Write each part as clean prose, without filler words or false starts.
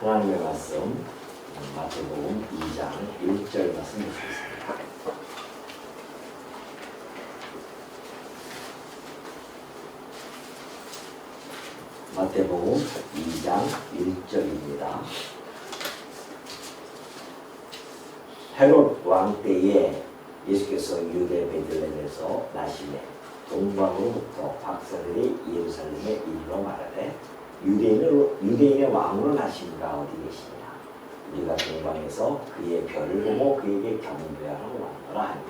하나님의 말씀 마태복음 2장 1절 말씀 보시겠습니다. 마태복음 2장 1절입니다. 헤롯 왕 때에 예수께서 유대 베들레헴에서 나시매 동방으로부터 박사들이 예루살렘에 이르러 말하되 유대인의 왕으로 나시니가 어디 계시냐? 우리가 동방에서 그의 별을 보고 그에게 경배하러 왔노라 하니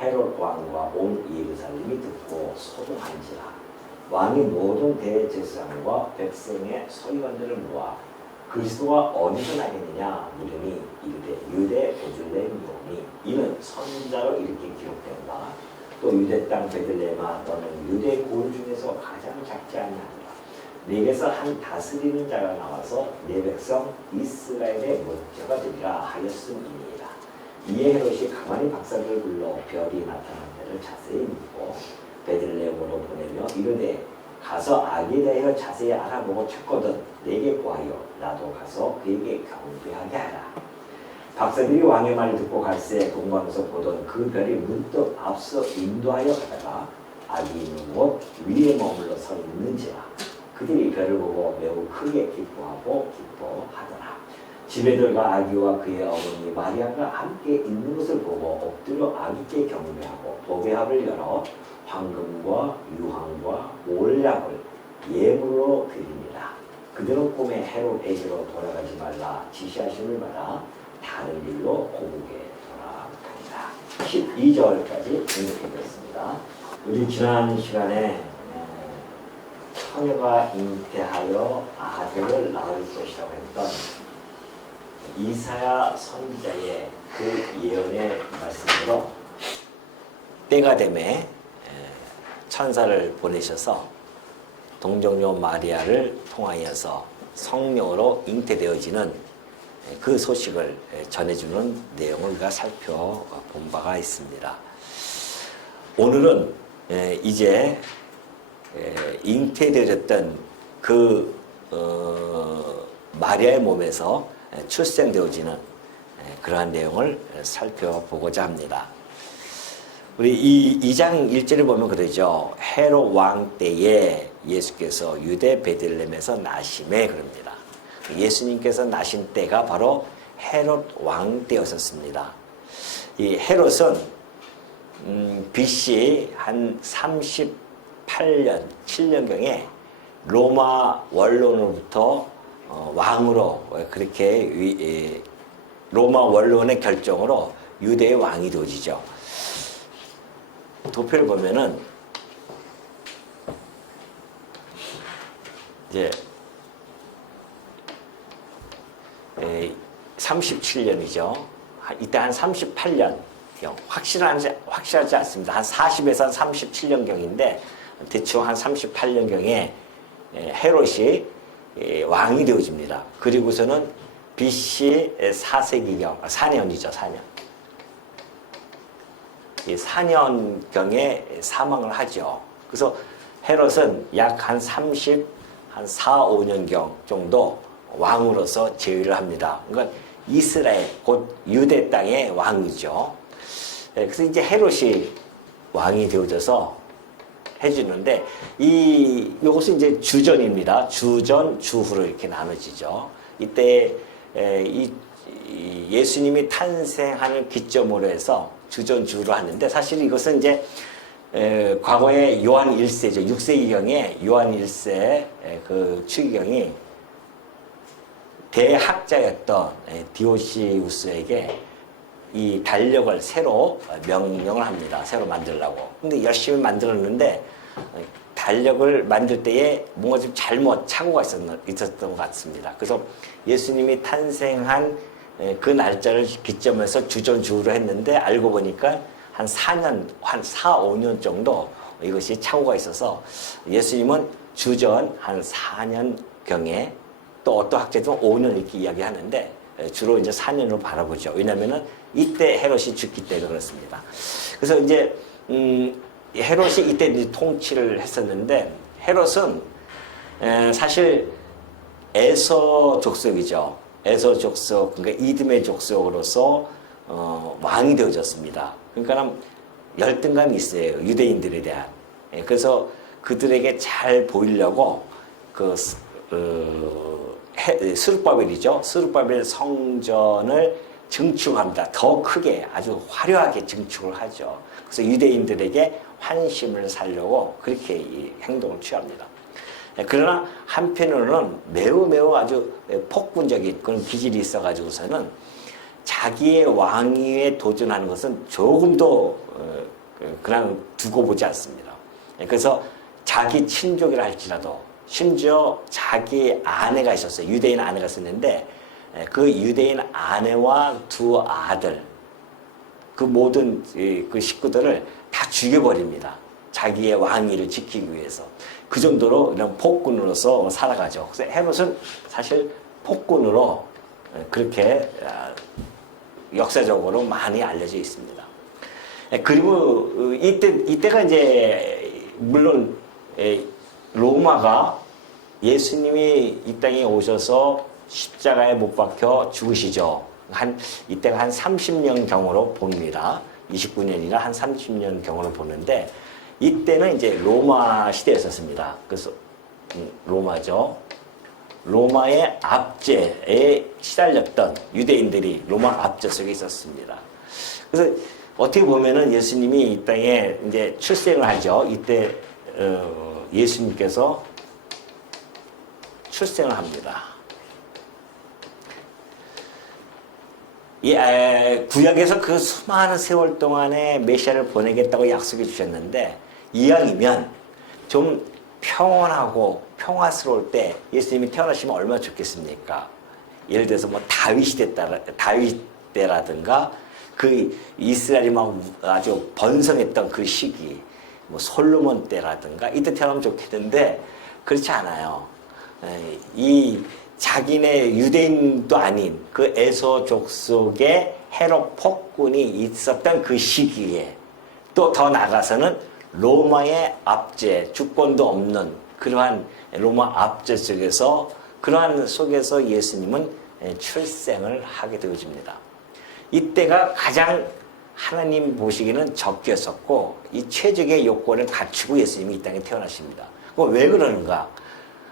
헤롯 왕과 온 예루살렘이 듣고 소동한지라. 왕이 모든 대제사장과 백성의 서기관들을 모아 그리스도가 어디서 나겠느냐 물으니 이르되 유대 베들레헴이오니 이는 선자로 이렇게 기록된다. 또 유대 땅 베들레헴아 너는 유대 고을 중에서 가장 작지 아니하노라. 네게서 한 다스리는 자가 나와서 네 백성 이스라엘의 목자가 되리라 하였음이니이다. 이에 헤롯이 가만히 박사들을 불러 별이 나타난 데를 자세히 묻고 베들레헴으로 보내며 이르되 가서 아기에 대하여 자세히 알아보고 찾거든 내게 구하여 나도 가서 그에게 경배하게 하라. 박사들이 왕의 말을 듣고 갈새 동방에서 보던 그 별이 문득 앞서 인도하여 가다가 아기 있는 곳 위에 머물러 서 있는지라. 그들이 별을 보고 매우 크게 기뻐하더라. 집에 들어가 아기와 그의 어머니 마리아가 함께 있는 것을 보고 엎드려 아기께 경배하고 보배합을 열어 황금과 유황과 올약을 예물로 드립니다. 그들은 꿈에 헤롯에게로 돌아가지 말라 지시하심을 받아 다른 길로 고국에 돌아갑니다. 12절까지 읽어드렸습니다. 우리 지난 시간에 처녀가 잉태하여 아들을 낳을 것이라고 했던 이사야 선지자의 그 예언의 말씀으로 때가 되매 천사를 보내셔서 동정녀 마리아를 통하여서 성령으로 잉태되어지는 그 소식을 전해주는 내용을 우리가 살펴본 바가 있습니다. 오늘은 이제 잉태되어졌던 그 마리아의 몸에서 출생되어지는 그러한 내용을 살펴보고자 합니다. 우리 이 2장 1절을 보면 그러죠. 헤롯 왕 때에 예수께서 유대 베들레헴에서 나심에 그럽니다. 예수님께서 나신 때가 바로 헤롯 왕 때였었습니다. 이 헤롯은 BC 한 38년, 7년경에 로마 원로로부터 왕으로 그렇게 로마 원로원의 결정으로 유대의 왕이 되어지죠. 도표를 보면은 이제 37년이죠. 이때 한 38년 확실하지 않습니다. 한 40에서 한 37년경인데 대충 한 38년경에 헤롯이 왕이 되어집니다. 그리고서는 BC 4세기경 4년이죠. 4년. 이 4년경에 사망을 하죠. 그래서 헤롯은 약 한 4, 5년경 정도 왕으로서 재위를 합니다. 그러니까 이스라엘, 곧 유대 땅의 왕이죠. 그래서 이제 헤롯이 왕이 되어져서 해주는데, 이것은 이제 주전입니다. 주전, 주후로 이렇게 나눠지죠. 이때, 예수님이 탄생하는 기점으로 해서 주전, 주후로 하는데, 사실 이것은 이제, 과거에 요한 1세죠. 6세기경에 요한 1세 그 추기경이 대학자였던 디오시우스에게 이 달력을 새로 명령을 합니다. 새로 만들라고. 근데 열심히 만들었는데 달력을 만들 때에 뭔가 좀 잘못 착오가 있었던 것 같습니다. 그래서 예수님이 탄생한 그 날짜를 기점해서 주전주후로 했는데 알고 보니까 한 4년, 한 4, 5년 정도 이것이 착오가 있어서 예수님은 주전 한 4년경에 또 어떤 학자들은 5년 이렇게 이야기하는데 주로 이제 4년으로 바라보죠. 왜냐면은 이때 헤롯이 죽기 때문에 그렇습니다. 그래서 이제, 헤롯이 이때 이제 통치를 했었는데 헤롯은 사실 에서 족속이죠. 에서 족속, 그러니까 이듬의 족속으로서 왕이 되어졌습니다. 그러니까 열등감이 있어요. 유대인들에 대한. 예, 그래서 그들에게 잘 보이려고 스룹바벨이죠. 스룹바벨 성전을 증축합니다. 더 크게 아주 화려하게 증축을 하죠. 그래서 유대인들에게 환심을 살려고 그렇게 이 행동을 취합니다. 그러나 한편으로는 매우 아주 폭군적인 그런 기질이 있어가지고서는 자기의 왕위에 도전하는 것은 조금도 그냥 두고 보지 않습니다. 그래서 자기 친족이라 할지라도 심지어 자기 아내가 있었어요. 유대인 아내가 있었는데 그 유대인 아내와 두 아들 그 모든 그 식구들을 다 죽여버립니다. 자기의 왕위를 지키기 위해서. 그 정도로 이런 폭군으로서 살아가죠. 그래서 헤롯은 사실 폭군으로 그렇게 역사적으로 많이 알려져 있습니다. 그리고 이때가 이제 물론 로마가 예수님이 이 땅에 오셔서 십자가에 못 박혀 죽으시죠. 이때가 한 30년경으로 봅니다. 29년이나 한 30년경으로 보는데 이때는 이제 로마 시대였었습니다. 그래서 로마죠. 로마의 압제에 시달렸던 유대인들이 로마 압제 속에 있었습니다. 그래서 어떻게 보면은 예수님이 이 땅에 이제 출생을 하죠. 이때 예수님께서 출생을 합니다. 구약에서 그 수많은 세월 동안에 메시아를 보내겠다고 약속해 주셨는데 이왕이면 좀 평온하고 평화스러울 때 예수님이 태어나시면 얼마나 좋겠습니까? 예를 들어서 뭐 다윗 때라든가 그 이스라엘이 막 아주 번성했던 그 시기, 뭐 솔로몬 때라든가 이때 태어나면 좋겠는데 그렇지 않아요. 이 자기네 유대인도 아닌 그 에서족 속에 헤롯 폭군이 있었던 그 시기에 또 더 나가서는 로마의 압제, 주권도 없는 그러한 로마 압제 속에서 그러한 속에서 예수님은 출생을 하게 되어집니다. 이때가 가장 하나님 보시기에는 적겼었고 이 최적의 요건을 갖추고 예수님이 이 땅에 태어나십니다. 왜 그러는가?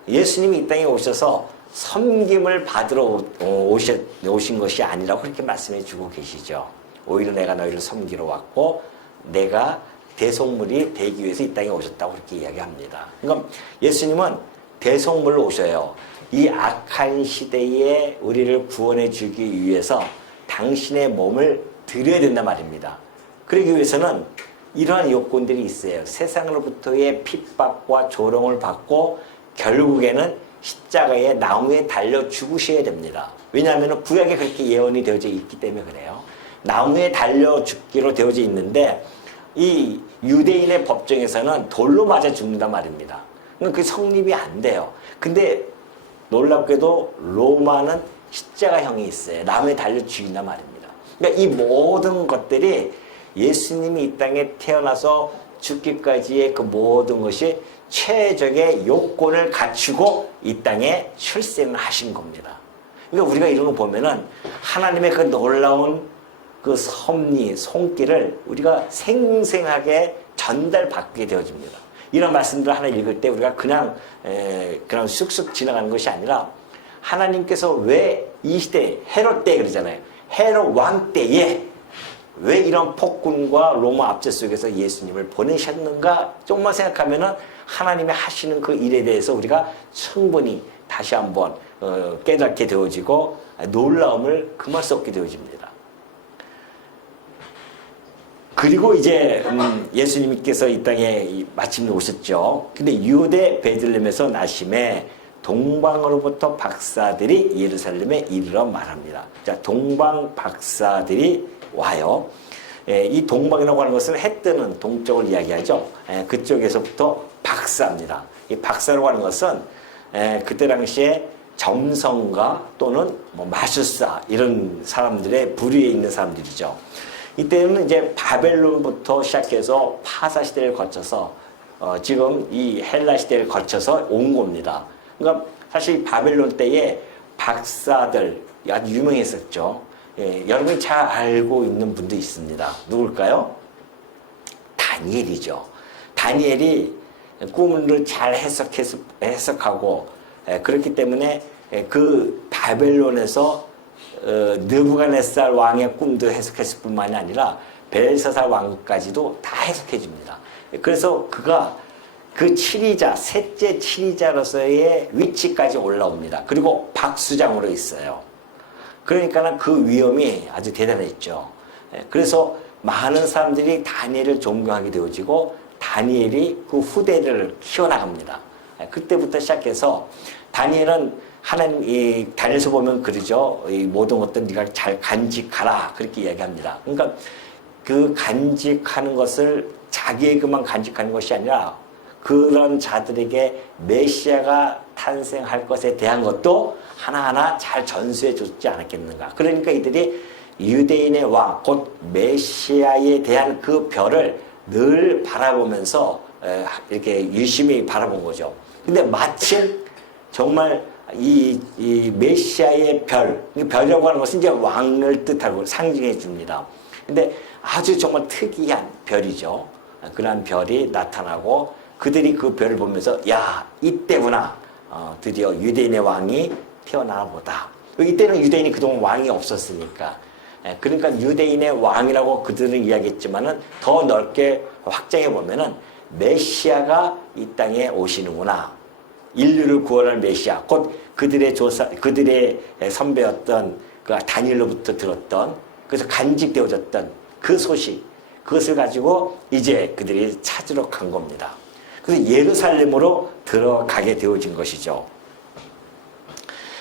예수님이 이 땅에 오셔서 섬김을 받으러 오신 것이 아니라고 그렇게 말씀해 주고 계시죠. 오히려 내가 너희를 섬기러 왔고 내가 대속물이 되기 위해서 이 땅에 오셨다고 그렇게 이야기합니다. 그러니까 예수님은 대속물로 오셔요. 이 악한 시대에 우리를 구원해 주기 위해서 당신의 몸을 드려야 된단 말입니다. 그러기 위해서는 이러한 요건들이 있어요. 세상으로부터의 핍박과 조롱을 받고 결국에는 십자가에 나무에 달려 죽으셔야 됩니다. 왜냐하면 구약에 그렇게 예언이 되어져 있기 때문에 그래요. 나무에 달려 죽기로 되어져 있는데 이 유대인의 법정에서는 돌로 맞아 죽는단 말입니다. 그게 성립이 안 돼요. 근데 놀랍게도 로마는 십자가형이 있어요. 나무에 달려 죽인단 말입니다. 그러니까 이 모든 것들이 예수님이 이 땅에 태어나서 죽기까지의 그 모든 것이 최적의 요건을 갖추고 이 땅에 출생을 하신 겁니다. 그러니까 우리가 이런 거 보면은 하나님의 그 놀라운 그 섭리, 손길을 우리가 생생하게 전달받게 되어집니다. 이런 말씀들을 하나 읽을 때 우리가 그냥 쑥쑥 지나가는 것이 아니라 하나님께서 왜 이 시대, 헤롯 때 그러잖아요. 헤롯 왕 때에 왜 이런 폭군과 로마 압제 속에서 예수님을 보내셨는가 조금만 생각하면은 하나님이 하시는 그 일에 대해서 우리가 충분히 다시 한번 깨닫게 되어지고 놀라움을 금할 수 없게 되어집니다. 그리고 이제 예수님께서 이 땅에 마침내 오셨죠. 근데 유대 베들레헴에서 나심에 동방으로부터 박사들이 예루살렘에 이르러 말합니다. 자, 동방 박사들이 와요. 이 동방이라고 하는 것은 해 뜨는 동쪽을 이야기하죠. 그쪽에서부터 박사입니다. 이 박사라고 하는 것은 그때 당시에 점성가 또는 뭐 마술사 이런 사람들의 부류에 있는 사람들이죠. 이때는 이제 바벨론부터 시작해서 파사 시대를 거쳐서 지금 이 헬라 시대를 거쳐서 온 겁니다. 그러니까 사실 바벨론 때에 박사들 아주 유명했었죠. 예, 여러분이 잘 알고 있는 분도 있습니다. 누굴까요? 다니엘이죠. 다니엘이 꿈을 잘 해석하고 그렇기 때문에 그 바벨론에서 느부갓네살 왕의 꿈도 해석했을 뿐만이 아니라 벨사살 왕까지도 다 해석해 줍니다. 그래서 그가 그 치리자, 셋째 치리자로서의 위치까지 올라옵니다. 그리고 박수장으로 있어요. 그러니까 그 위엄이 아주 대단했죠. 그래서 많은 사람들이 다니엘을 존경하게 되어지고 다니엘이 그 후대를 키워나갑니다. 그때부터 시작해서 다니엘은 하나님, 다니엘서 보면 그러죠. 이 모든 것들 네가 잘 간직하라. 그렇게 이야기합니다. 그러니까 그 간직하는 것을 자기에게만 간직하는 것이 아니라 그런 자들에게 메시아가 탄생할 것에 대한 것도 하나하나 잘 전수해 줬지 않았겠는가. 그러니까 이들이 유대인의 왕, 곧 메시아에 대한 그 별을 늘 바라보면서 이렇게 유심히 바라본 거죠. 근데 마침 정말 이 메시아의 별, 별이라고 하는 것은 이제 왕을 뜻하고 상징해 줍니다. 근데 아주 정말 특이한 별이죠. 그러한 별이 나타나고 그들이 그 별을 보면서 야, 이때구나. 드디어 유대인의 왕이 태어나나 보다. 이때는 유대인이 그동안 왕이 없었으니까. 그러니까 유대인의 왕이라고 그들은 이야기했지만은 더 넓게 확장해 보면은 메시아가 이 땅에 오시는구나. 인류를 구원할 메시아, 곧 그들의 선배였던 그 다니엘로부터 들었던, 그래서 간직되어졌던 그 소식, 그것을 가지고 이제 그들이 찾으러 간 겁니다. 그래서 예루살렘으로 들어가게 되어진 것이죠.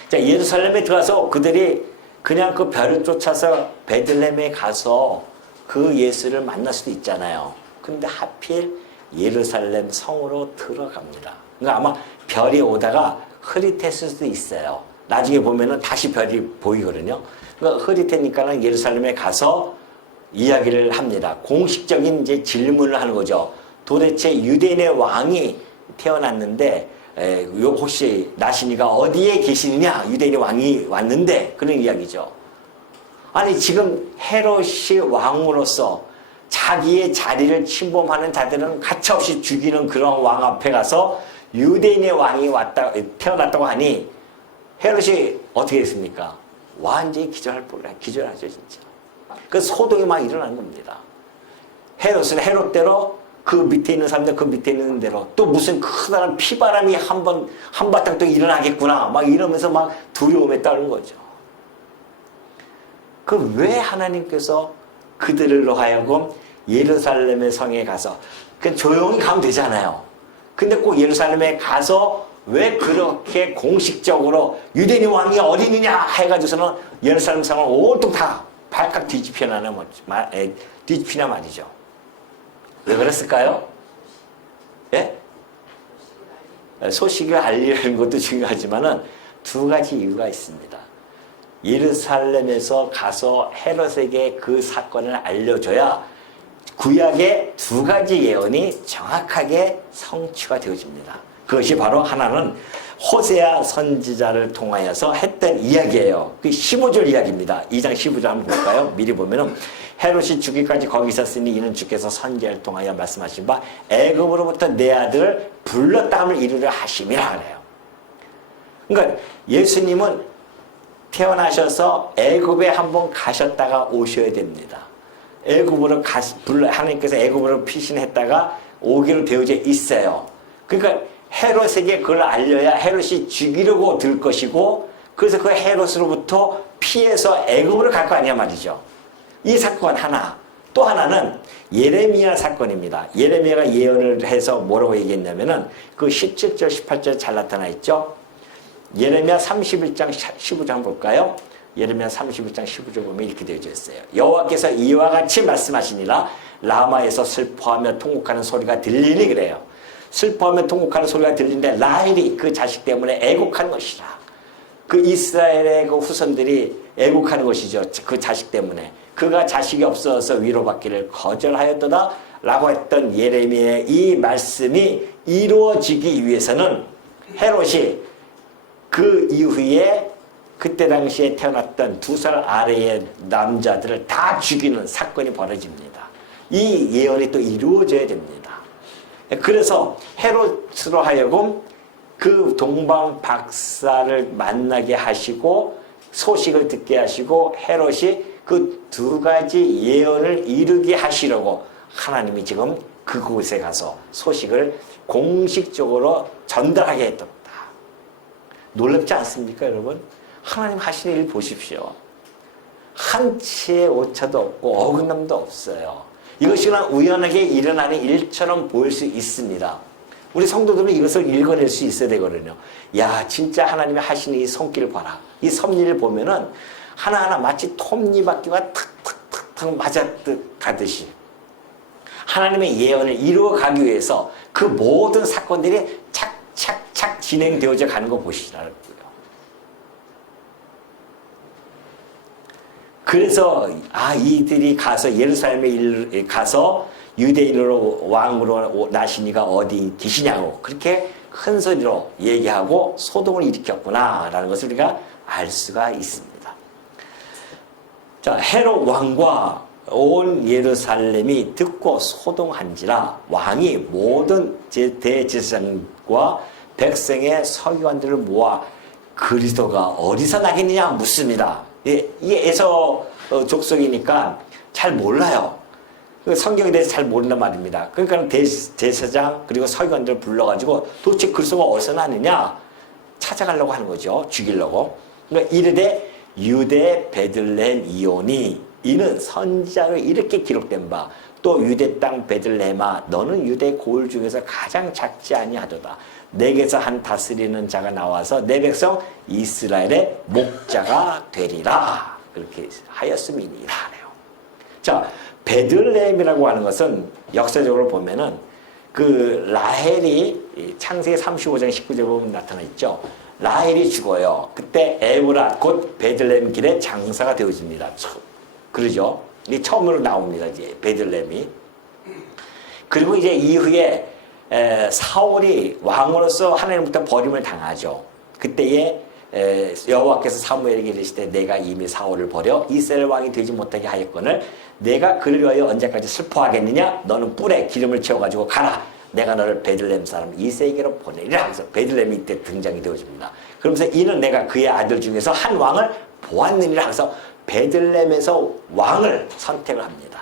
자, 예루살렘에 들어가서 그들이 그냥 그 별을 쫓아서 베들레헴에 가서 그 예수를 만날 수도 있잖아요. 근데 하필 예루살렘 성으로 들어갑니다. 그러니까 아마 별이 오다가 흐릿했을 수도 있어요. 나중에 보면은 다시 별이 보이거든요. 그러니까 흐릿하니까는 예루살렘에 가서 이야기를 합니다. 공식적인 이제 질문을 하는 거죠. 도대체 유대인의 왕이 태어났는데 혹시 나시니가 어디에 계시느냐? 유대인의 왕이 왔는데 그런 이야기죠. 아니 지금 헤롯이 왕으로서 자기의 자리를 침범하는 자들은 가차없이 죽이는 그런 왕 앞에 가서 유대인의 왕이 태어났다고 하니 헤롯이 어떻게 했습니까? 완전히 기절하죠 진짜. 그 소동이 막 일어난 겁니다. 헤롯은 헤롯대로 그 밑에 있는 사람들 그 밑에 있는 대로 또 무슨 크다란 피바람이 한바탕 또 일어나겠구나 막 이러면서 막 두려움에 따른 거죠. 그 왜 하나님께서 그들로 하여금 예루살렘의 성에 가서 그냥 조용히 가면 되잖아요. 근데 꼭 예루살렘에 가서 왜 그렇게 공식적으로 유대인 왕이 어디 있느냐 해가지고서는 예루살렘 성을 온통 다 발칵 뒤집히나 말이죠. 왜 그랬을까요? 예? 소식을 알리는 것도 중요하지만은 두 가지 이유가 있습니다. 예루살렘에서 가서 헤롯에게 그 사건을 알려줘야 구약의 두 가지 예언이 정확하게 성취가 되어집니다. 그것이 바로 하나는 호세아 선지자를 통하여서 했던 이야기예요. 그 15절 이야기입니다. 2장 15절 한번 볼까요? 미리 보면은 헤롯이 죽기까지 거기 있었으니 이는 주께서 선지자를 통하여 말씀하신 바 애굽으로부터 내 아들을 불렀다함을 이루려 하심이라 그래요. 그러니까 예수님은 태어나셔서 애굽에 한번 가셨다가 오셔야 됩니다. 애굽으로 하나님께서 애굽으로 피신했다가 오기로 되어져 있어요. 그러니까 헤롯에게 그걸 알려야 헤롯이 죽이려고 들 것이고 그래서 그 헤롯으로부터 피해서 애굽으로 갈 거 아니야 말이죠. 이 사건 하나. 또 하나는 예레미야 사건입니다. 예레미야가 예언을 해서 뭐라고 얘기했냐면은 그 17절 18절 잘 나타나 있죠. 예레미야 31장 15장 볼까요? 예레미야 31장 15절 보면 이렇게 되어져 있어요. 여호와께서 이와 같이 말씀하시니라 라마에서 슬퍼하며 통곡하는 소리가 들리니 그래요. 슬퍼하며 통곡하는 소리가 들리는데 라헬이 그 자식 때문에 애곡하는 것이라. 그 이스라엘의 그 후손들이 애곡하는 것이죠. 그 자식 때문에. 그가 자식이 없어서 위로받기를 거절하였도다 라고 했던 예레미야의 이 말씀이 이루어지기 위해서는 헤롯이 그 이후에 그때 당시에 태어났던 2살 아래의 남자들을 다 죽이는 사건이 벌어집니다. 이 예언이 또 이루어져야 됩니다. 그래서 헤롯으로 하여금 그 동방 박사를 만나게 하시고 소식을 듣게 하시고 헤롯이 그 2가지 예언을 이루게 하시려고 하나님이 지금 그곳에 가서 소식을 공식적으로 전달하게 했답니다. 놀랍지 않습니까, 여러분? 하나님 하시는 일 보십시오. 한치의 오차도 없고 어긋남도 없어요. 이것이 그냥 우연하게 일어나는 일처럼 보일 수 있습니다. 우리 성도들은 이것을 읽어낼 수 있어야 되거든요. 야, 진짜 하나님이 하시는 이 손길을 봐라. 이 섭리를 보면은 하나하나 마치 톱니바퀴가 탁탁탁탁 맞아듯 가듯이 하나님의 예언을 이루어가기 위해서 그 모든 사건들이 착착착 진행되어져 가는 거 보시라고요. 그래서 이들이 가서 예루살렘에 가서 유대인으로 왕으로 나시니가 어디 계시냐고 그렇게 큰 소리로 얘기하고 소동을 일으켰구나라는 것을 우리가 알 수가 있습니다. 자, 헤롯 왕과 온 예루살렘이 듣고 소동한지라 왕이 모든 대제사장과 백성의 서기관들을 모아 그리스도가 어디서 나겠느냐 묻습니다. 이 에서 족속이니까 잘 몰라요. 성경에 대해서 잘 모른단 말입니다. 그러니까 대제사장 그리고 서기관들을 불러가지고 도대체 그리스도가 어디서 나느냐 찾아가려고 하는 거죠. 죽이려고. 그러니까 이르되 유대 베들레헴 이오니 이는 선지자로 이렇게 기록된 바 또 유대 땅 베들레헴아 너는 유대 고을 중에서 가장 작지 아니하도다. 내게서 한 다스리는 자가 나와서 내 백성 이스라엘의 목자가 되리라. 그렇게 하였음이니라 하네요. 자, 베들레헴이라고 하는 것은 역사적으로 보면은 그 라헬이 창세기 35장 19절 보면 나타나 있죠. 라헬이 죽어요. 그때 에브랏 곧 베들레헴 길에 장사가 되어집니다. 그러죠. 이 처음으로 나옵니다. 이제 베들레헴이. 그리고 이제 이후에 사울이 왕으로서 하나님부터 버림을 당하죠. 그때에 여호와께서 사무엘에게 이르시되 내가 이미 사울을 버려 이스라엘 왕이 되지 못하게 하였거늘 내가 그를 위하여 언제까지 슬퍼하겠느냐? 너는 뿔에 기름을 채워가지고 가라. 내가 너를 베들레헴 사람 이새에게로 보내리라. 하면서 베들레헴이 이때 등장이 되어집니다. 그러면서 이는 내가 그의 아들 중에서 한 왕을 보았느니라 하면서 베들레헴에서 왕을 선택을 합니다.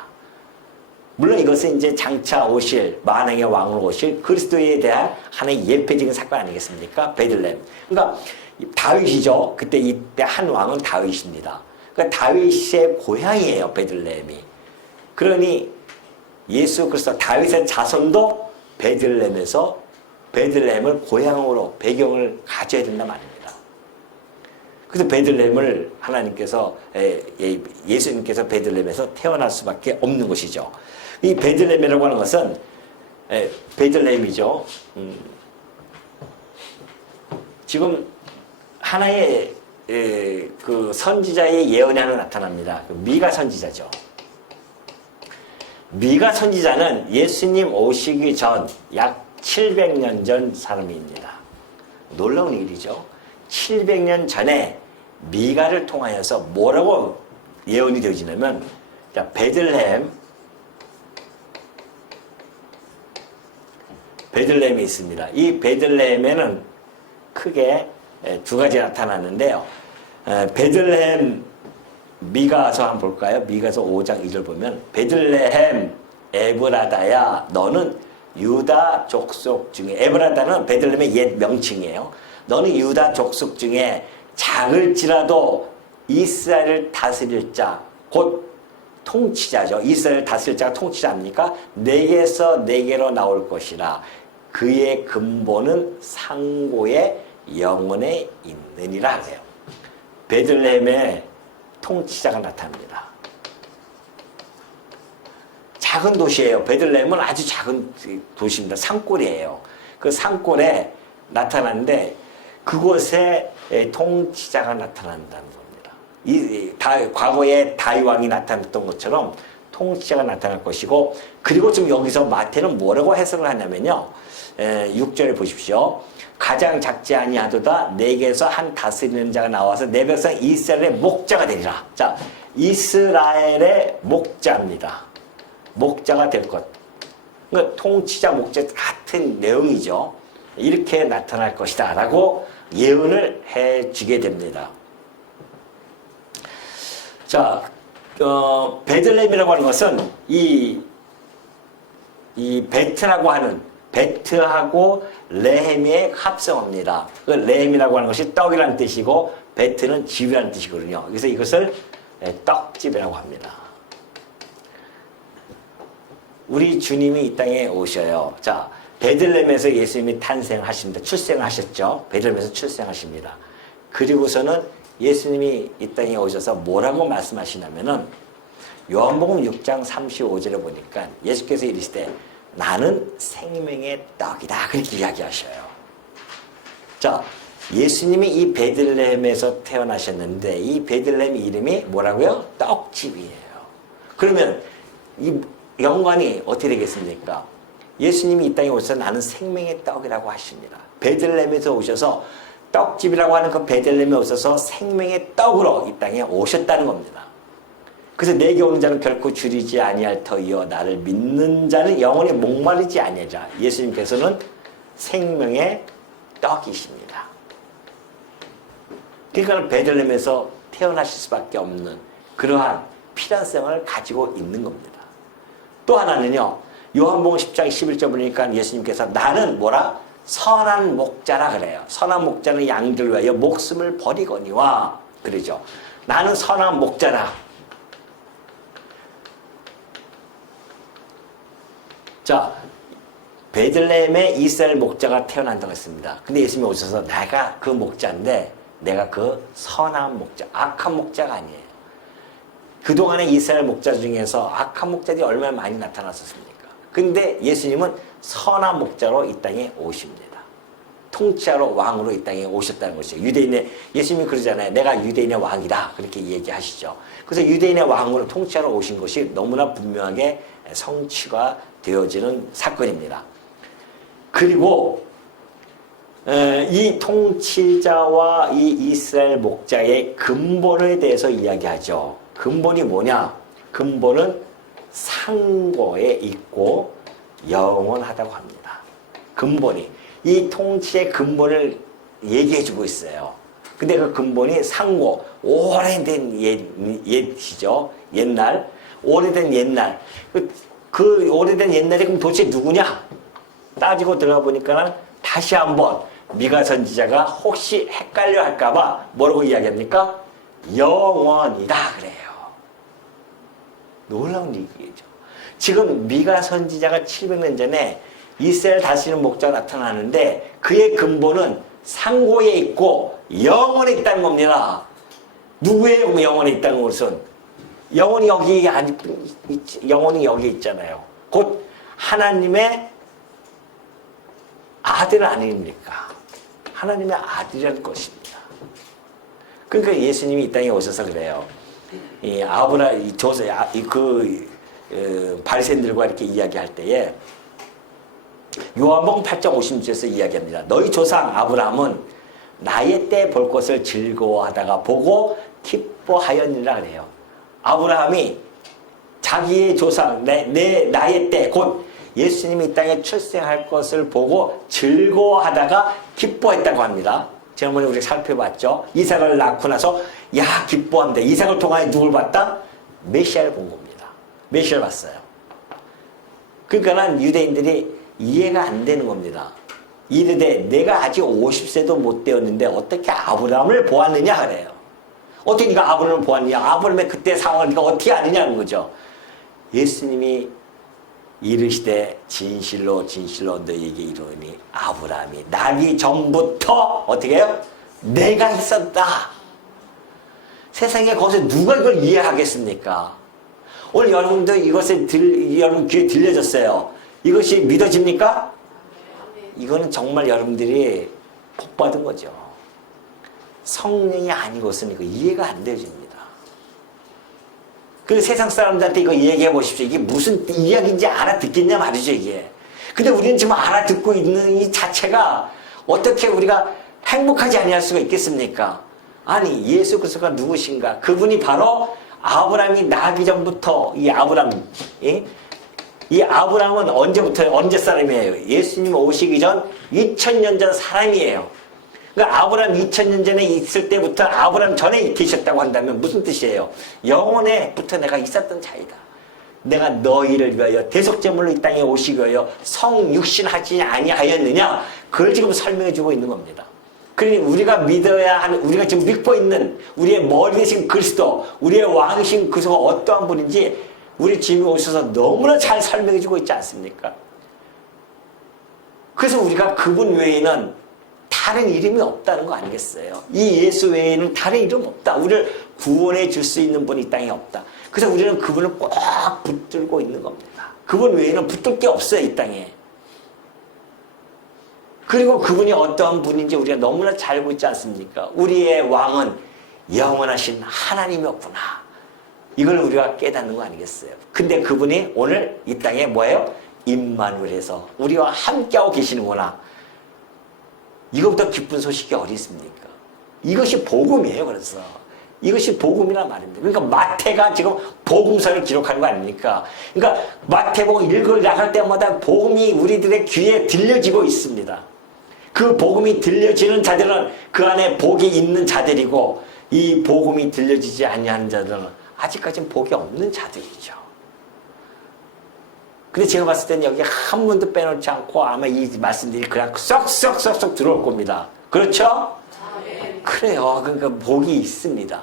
물론 이것은 이제 장차 오실 만왕의 왕으로 오실 그리스도에 대한 하나의 예표적인 사건 아니겠습니까? 베들레헴. 그러니까 다윗이죠. 그때 이때 한 왕은 다윗입니다. 그러니까 다윗의 고향이에요. 베들레헴이. 그러니 예수 그리스도 다윗의 자손도 베들레헴에서 베들레헴을 고향으로 배경을 가져야 된단 말입니다. 그래서 베들레헴을 하나님께서 예수님께서 베들레헴에서 태어날 수밖에 없는 것이죠. 이 베들레헴이라고 하는 것은 베들레헴이죠. 지금 하나의 그 선지자의 예언이 하나 나타납니다. 미가 선지자죠. 미가 선지자는 예수님 오시기 전 약 700년 전 사람입니다. 놀라운 일이죠. 700년 전에 미가를 통하여서 뭐라고 예언이 되어지냐면 베들레헴이 있습니다. 이 베들레헴에는 크게 2가지 나타났는데요. 베들레헴 미가서 한번 볼까요? 미가서 5장 2절 보면 베들레헴 에브라다야 너는 유다 족속 중에 에브라다는 베들레헴의 옛 명칭이에요. 너는 유다 족속 중에 작을지라도 이스라엘을 다스릴 자, 곧 통치자죠. 이스라엘을 다스릴 자가 통치자입니까? 내게서 내게로 나올 것이라. 그의 근본은 상고의 영혼에 있느니라 하세요. 베들레헴에 통치자가 나타납니다. 작은 도시예요. 베들레헴은 아주 작은 도시입니다. 산골이에요. 그 산골에 나타나는데 그곳에 통치자가 나타난다는 겁니다. 과거에 다윗 왕이 나타났던 것처럼 통치자가 나타날 것이고, 그리고 좀 여기서 마태는 뭐라고 해석을 하냐면요. 6절에 보십시오. 가장 작지 아니하도다 내게서 한 다스리는 자가 나와서 내 백성 이스라엘의 목자가 되리라. 자, 이스라엘의 목자입니다. 목자가 될 것. 그러니까 통치자 목자 같은 내용이죠. 이렇게 나타날 것이다 라고 예언을 해주게 됩니다. 자, 베들레헴이라고 하는 것은 이 베트라고 하는 베트하고 레헴의 합성어입니다. 그 레헴이라고 하는 것이 떡이라는 뜻이고 베트는 집이라는 뜻이거든요. 그래서 이것을 떡집이라고 합니다. 우리 주님이 이 땅에 오셔요. 자, 베들레헴에서 예수님이 탄생하십니다. 출생하셨죠. 베들레헴에서 출생하십니다. 그리고서는 예수님이 이 땅에 오셔서 뭐라고 말씀하시냐면은 요한복음 6장 35절에 보니까 예수께서 이르시되 나는 생명의 떡이다. 그렇게 이야기하셔요. 자, 예수님이 이 베들레헴에서 태어나셨는데 이 베들레헴 이름이 뭐라고요? 떡집이에요. 그러면 이 연관이 어떻게 되겠습니까? 예수님이 이 땅에 오셔서 나는 생명의 떡이라고 하십니다. 베들레헴에서 오셔서 떡집이라고 하는 그 베들레헴에 오셔서 생명의 떡으로 이 땅에 오셨다는 겁니다. 그래서 내게 오는 자는 결코 줄이지 아니할 터이요 나를 믿는 자는 영원히 목마르지 아니하리라. 예수님께서는 생명의 떡이십니다. 그러니까 베들레헴에서 태어나실 수밖에 없는 그러한 필연성을 가지고 있는 겁니다. 또 하나는요. 요한복음 10장 11절 보니까 예수님께서 나는 뭐라? 선한 목자라 그래요. 선한 목자는 양들 위하여 목숨을 버리거니와 그러죠. 나는 선한 목자라. 자, 베들레헴에 이스라엘 목자가 태어난다고 했습니다. 근데 예수님이 오셔서 내가 그 목자인데 내가 그 선한 목자, 악한 목자가 아니에요. 그동안의 이스라엘 목자 중에서 악한 목자들이 얼마나 많이 나타났었습니까? 근데 예수님은 선한 목자로 이 땅에 오십니다. 통치자로 왕으로 이 땅에 오셨다는 것이죠. 유대인의 예수님이 그러잖아요. 내가 유대인의 왕이다. 그렇게 얘기하시죠. 그래서 유대인의 왕으로 통치자로 오신 것이 너무나 분명하게 성취가 되어지는 사건입니다. 그리고 이 통치자와 이 이스라엘 목자의 근본에 대해서 이야기하죠. 근본이 뭐냐? 근본은 상고에 있고 영원하다고 합니다. 근본이 이 통치의 근본을 얘기해주고 있어요. 근데 그 근본이 상고, 오래된 옛이죠. 옛날, 오래된 옛날. 그 오래된 옛날이 그럼 도대체 누구냐? 따지고 들어가 보니까는 다시 한번 미가 선지자가 혹시 헷갈려 할까봐 뭐라고 이야기합니까? 영원이다 그래요. 놀라운 얘기죠. 지금 미가 선지자가 700년 전에 이스라엘 다스리는 목자가 나타나는데 그의 근본은 상고에 있고 영원에 있다는 겁니다. 누구의 영원에 있다는 것은 영원히 여기 아니 영원히 여기 있잖아요. 곧 하나님의 아들 아닙니까? 하나님의 아들이라는 것입니다. 그러니까 예수님이 이 땅에 오셔서 그래요. 이 아브라 바리새인들과 이렇게 이야기할 때에 요한복음 8장 56절에서 이야기합니다. 너희 조상 아브라함은 나의 때 볼 것을 즐거워하다가 보고 기뻐하였느니라 그래요. 아브라함이 자기의 조상 나의 때 곧 예수님이 이 땅에 출생할 것을 보고 즐거워하다가 기뻐했다고 합니다. 지난번에 우리가 살펴봤죠. 이삭을 낳고 나서 야 기뻐합니다. 이삭을 통하여 누굴 봤다? 메시아를 본 겁니다. 메시아를 봤어요. 그러니까 유대인들이 이해가 안 되는 겁니다. 이르되 내가 아직 50세도 못 되었는데 어떻게 아브라함을 보았느냐 그래요. 어떻게 네가 아브라함을 보았느냐? 아브라함의 그때 상황을 네가 어떻게 아느냐는 거죠. 예수님이 이르시되 진실로 진실로 너희에게 이르노니 아브라함이 나기 전부터 어떻게 해요? 내가 있었다. 세상에 거기서 누가 이걸 이해하겠습니까? 오늘 여러분들 이것을 여러분 귀에 들려졌어요. 이것이 믿어집니까? 이거는 정말 여러분들이 복받은 거죠. 성령이 아니고서는 이거 이해가 안 되어집니다. 그 세상 사람들한테 이거 얘기해 보십시오. 이게 무슨 이야기인지 알아듣겠냐 말이죠, 이게. 근데 우리는 지금 알아듣고 있는 이 자체가 어떻게 우리가 행복하지 아니할 수가 있겠습니까? 아니, 예수 그리스도가 누구신가? 그분이 바로 아브라함이 나기 전부터 이 아브라함, 이 아브라함은 언제부터 언제 사람이에요? 예수님 오시기 전 2000년 전 사람이에요. 그러니까 아브라함 2000년 전에 있을 때부터 아브라함 전에 계셨다고 한다면 무슨 뜻이에요? 영원에부터 내가 있었던 자이다. 내가 너희를 위하여 대속제물로 이 땅에 오시기 위하여 성육신하지 아니하였느냐? 그걸 지금 설명해 주고 있는 겁니다. 그러니 우리가 믿어야 하는, 우리가 지금 믿고 있는 우리의 머리 대신 그리스도, 우리의 왕이신 그리스도가 어떠한 분인지 우리 주님이 오셔서 너무나 잘 설명해 주고 있지 않습니까? 그래서 우리가 그분 외에는 다른 이름이 없다는 거 아니겠어요? 이 예수 외에는 다른 이름 없다. 우리를 구원해 줄 수 있는 분이 이 땅에 없다. 그래서 우리는 그분을 꼭 붙들고 있는 겁니다. 그분 외에는 붙들 게 없어요, 이 땅에. 그리고 그분이 어떠한 분인지 우리가 너무나 잘 알고 있지 않습니까? 우리의 왕은 영원하신 하나님이었구나. 이걸 우리가 깨닫는 거 아니겠어요? 근데 그분이 오늘 이 땅에 뭐예요? 임마누엘에서 우리와 함께하고 계시는구나. 이것보다 기쁜 소식이 어디 있습니까? 이것이 복음이에요. 그래서 이것이 복음이란 말입니다. 그러니까 마태가 지금 복음서를 기록한 거 아닙니까? 그러니까 마태복음 읽어 나갈 때마다 복음이 우리들의 귀에 들려지고 있습니다. 그 복음이 들려지는 자들은 그 안에 복이 있는 자들이고, 이 복음이 들려지지 아니하는 자들은 아직까지는 복이 없는 자들이죠. 근데 제가 봤을 때는 여기 한 번도 빼놓지 않고 아마 이 말씀들이 그냥 쏙쏙쏙쏙 들어올 겁니다. 그렇죠? 그래요. 그러니까 복이 있습니다.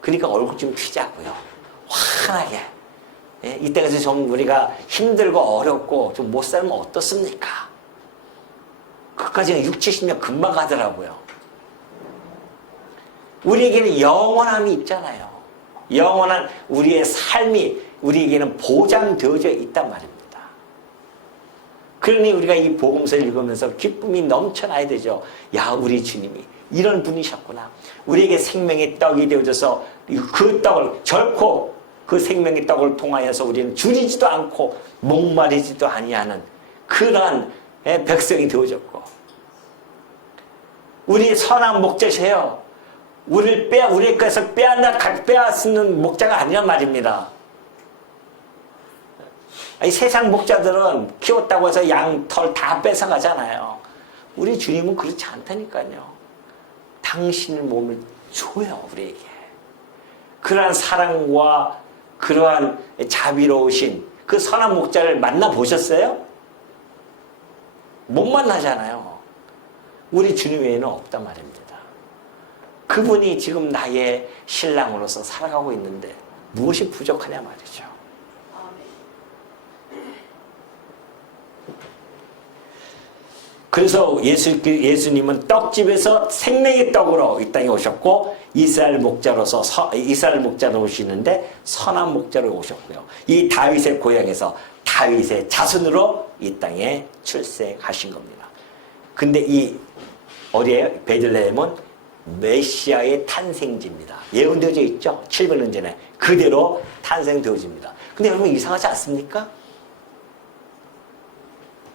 그러니까 얼굴 좀 튀자고요. 환하게. 예? 이때까지 좀 우리가 힘들고 어렵고 좀 못 살면 어떻습니까? 그까지는 60, 70년 금방 가더라고요. 우리에게는 영원함이 있잖아요. 영원한 우리의 삶이 우리에게는 보장되어져 있단 말입니다. 그러니 우리가 이 복음서를 읽으면서 기쁨이 넘쳐나야 되죠. 야, 우리 주님이 이런 분이셨구나. 우리에게 생명의 떡이 되어져서 그 떡을 결코 그 생명의 떡을 통하여서 우리는 줄이지도 않고 목마르지도 아니하는 그러한 백성이 되어졌고, 우리 선한 목자세요. 우리의 것을 빼앗는 목자가 아니란 말입니다. 이 세상 목자들은 키웠다고 해서 양 털 다 뺏어가잖아요. 우리 주님은 그렇지 않다니까요. 당신의 몸을 줘요, 우리에게. 그러한 사랑과 그러한 자비로우신 그 선한 목자를 만나보셨어요? 못 만나잖아요. 우리 주님 외에는 없단 말입니다. 그분이 지금 나의 신랑으로서 살아가고 있는데 무엇이 부족하냐 말이죠. 그래서 예수님은 떡집에서 생명의 떡으로 이 땅에 오셨고, 이스라엘 목자로 오시는데 선한 목자로 오셨고요. 이 다윗의 고향에서 다윗의 자손으로 이 땅에 출생하신 겁니다. 근데 이 어디에요? 베들레헴은 메시아의 탄생지입니다. 예언되어져 있죠? 700년 전에 그대로 탄생되어집니다. 근데 여러분 이상하지 않습니까?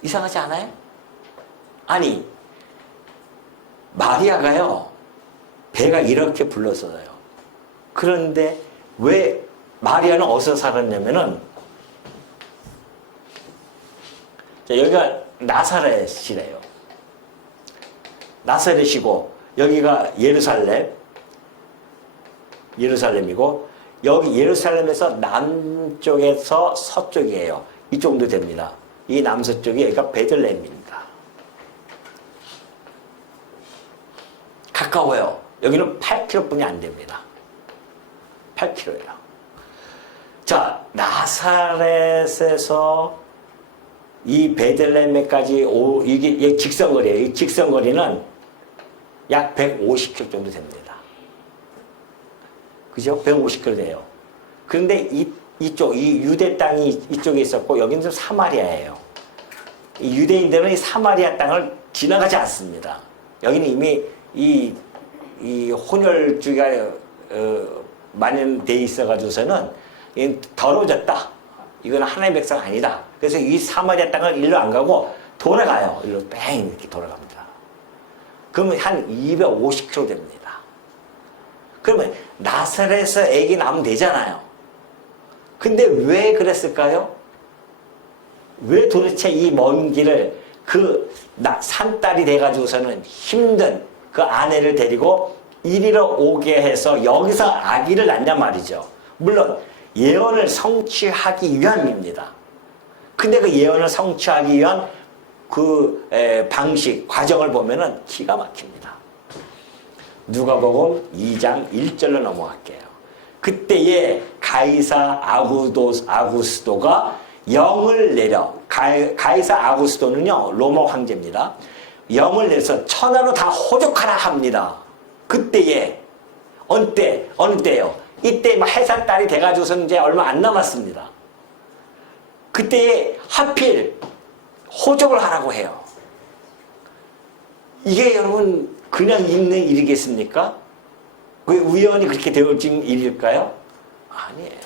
이상하지 않아요? 아니, 마리아가요, 배가 이렇게 불렀어요. 그런데 왜 마리아는 어디서 살았냐면은, 자, 여기가 나사렛이래요. 나사렛이고, 여기가 예루살렘이고, 여기 예루살렘에서 남쪽에서 서쪽이에요. 이 정도 됩니다. 이 남서쪽이 여기가 베들레헴입니다. 가까워요. 여기는 8km뿐이 안 됩니다. 8km예요. 자, 나사렛에서 이 베들레헴에까지 이게 직선거리예요. 이 직선거리는 약 150km 정도 됩니다. 그죠? 150km 돼요. 그런데 이쪽, 이 유대 땅이 이쪽에 있었고, 여기는 좀 사마리아예요. 이 유대인들은 이 사마리아 땅을 지나가지 않습니다. 여기는 이미 이 혼혈주의가 만연돼 있어가지고서는 더러워졌다. 이건 하나님의 백성 아니다. 그래서 이 사마리아 땅을 일로 안 가고 돌아가요. 일로 뺑 이렇게 돌아갑니다. 그러면 한 250km 됩니다. 그러면 나사렛에서 애기 낳으면 되잖아요. 근데 왜 그랬을까요? 왜 도대체 이 먼 길을 산딸이 돼가지고서는 힘든 그 아내를 데리고 이리로 오게 해서 여기서 아기를 낳냐 말이죠. 물론 예언을 성취하기 위함입니다. 근데 그 예언을 성취하기 위한 그 방식, 과정을 보면은 기가 막힙니다. 누가복음 2장 1절로 넘어갈게요. 그때에 가이사 아구스도가 영을 내려, 가이사 아구스도는요 로마 황제입니다. 영을 내서 천하로 다 호족하라 합니다. 그때에 어느 때요? 이때 해산달이 돼가지고서는 이제 얼마 안 남았습니다. 그때에 하필 호족을 하라고 해요. 이게 여러분 그냥 있는 일이겠습니까? 왜 우연히 그렇게 되어진 일일까요? 아니에요.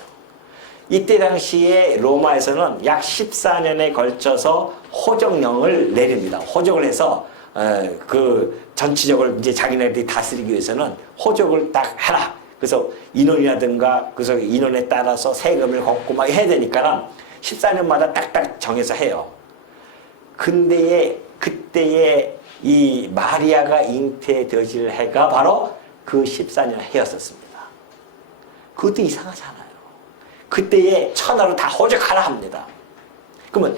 이때 당시에 로마에서는 약 14년에 걸쳐서 호족령을 내립니다. 호족을 해서 그 전체적으로 이제 자기네들이 다스리기 위해서는 호족을 딱 해라. 그래서 인원이라든가 그래서 인원에 따라서 세금을 걷고 막 해야 되니까 14년마다 딱딱 정해서 해요. 근데 그때에 이 마리아가 잉태되어질 해가 바로 그 14년 해였었습니다. 그것도 이상하잖아요. 그때에 천하로 다 호족하라 합니다. 그러면